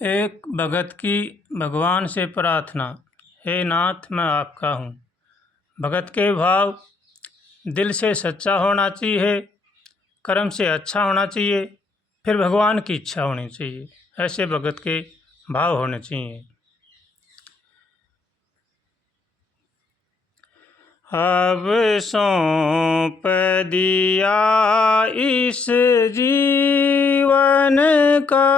एक भगत की भगवान से प्रार्थना। हे नाथ, मैं आपका हूँ। भगत के भाव दिल से सच्चा होना चाहिए, कर्म से अच्छा होना चाहिए, फिर भगवान की इच्छा होनी चाहिए। ऐसे भगत के भाव होने चाहिए। अब सौंप दिया इस जीवन का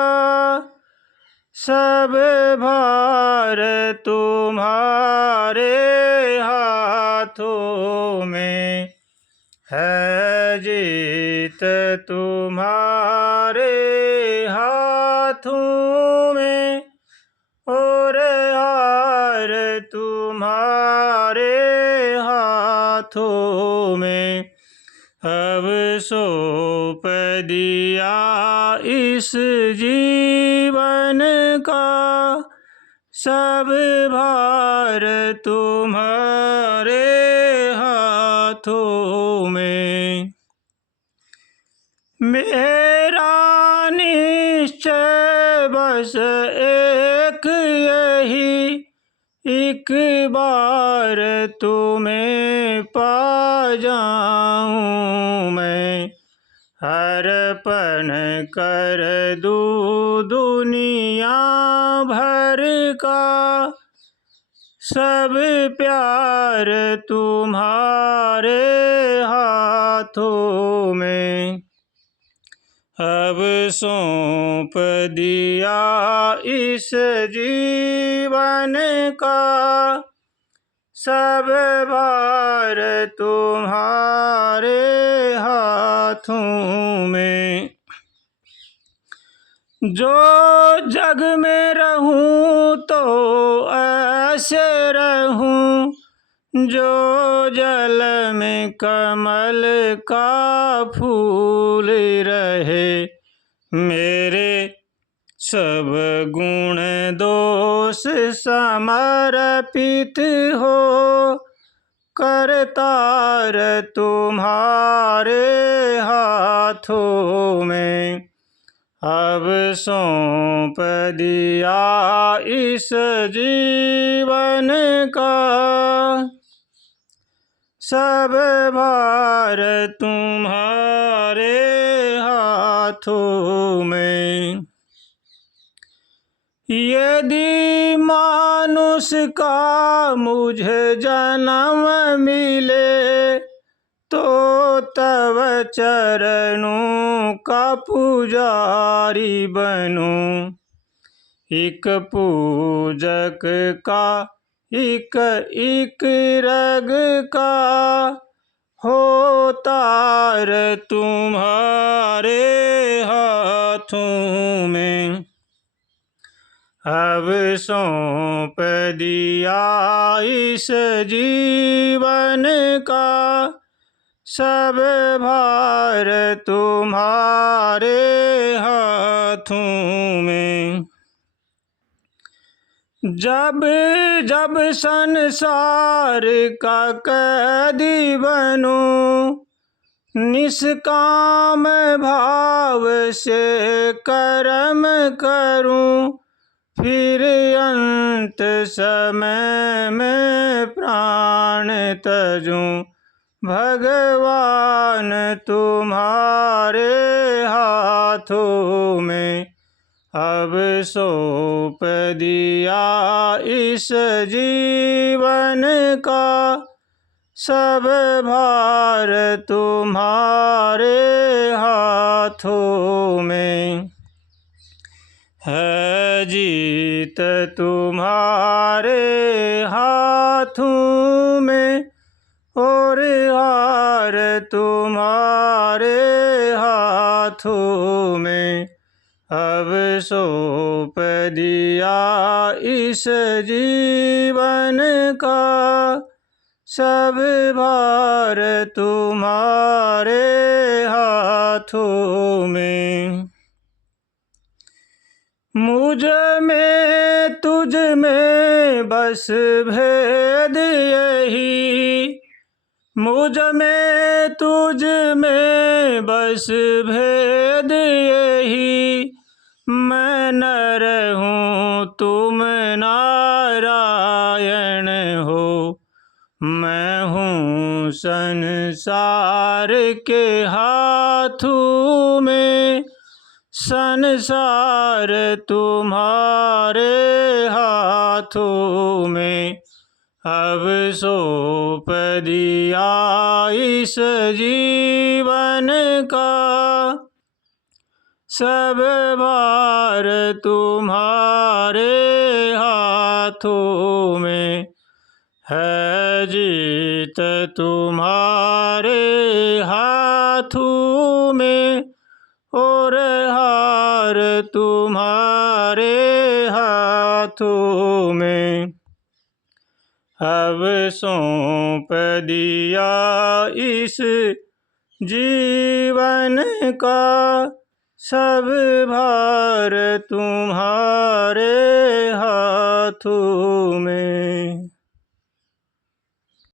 सब भार तुम्हारे हाथों में है, जीत तुम्हारे हाथों में और हार तुम्हारे हाथों में। अब सौंप दिया इस जीवन का सब भार तुम्हारे हाथों में। मेरा निश्चय बस एक यही, एक बार तुम्हें पा जाऊं मैं। अर्पण कर दूं दुनिया भर का सब प्यार तुम्हारे हाथों में। अब सौंप दिया इस जीवन का सब भार तुम्हारे हाथों में। जो जग में रहूं तो ऐसे रहूं, जो जल में कमल का फूल रहे। मेरे सब गुण दोष समर्पित हो, करतार तुम्हारे हाथों में। अब सौंप दिया इस जीवन का सब भार तुम्हारे हाथों में। यदि मानुष का मुझे जन्म मिले, तो तव चरणों का पुजारी बनूं। एक पूजक का एक एक रग का हो तार तुम्हारे हाथों में। अब सौंप दिया इस जीवन का सब भार तुम्हारे हाथों में। जब जब संसार का कैदी बनूं, निष्काम भाव से कर्म करूं। फिर अंत समय में प्राण तजूं, भगवान तुम्हारे हाथों में। अब सौंप दिया इस जीवन का सब भार तुम्हारे हाथों में है, जीत तुम्हारे हाथों में और हार तुम्हारे हाथों में। अब सौंप दिया इस जीवन का सब भार तुम्हारे हाथों में। मुझ में तुझ में बस भेद यही, मुझ में तुझ में बस भेद यही। मैं नर हूँ तुम नारायण हो। मैं हूँ संसार के हाथों में, संसार तुम्हारे हाथों में। अब सौंप दिया इस जीवन का सब भार तुम्हारे हाथों में। है जीत तुम्हारे हाथों में, और हार तुम्हारे हाथों में। अब सौंप दिया इस जीवन का सब भार तुम्हारे हाथों में।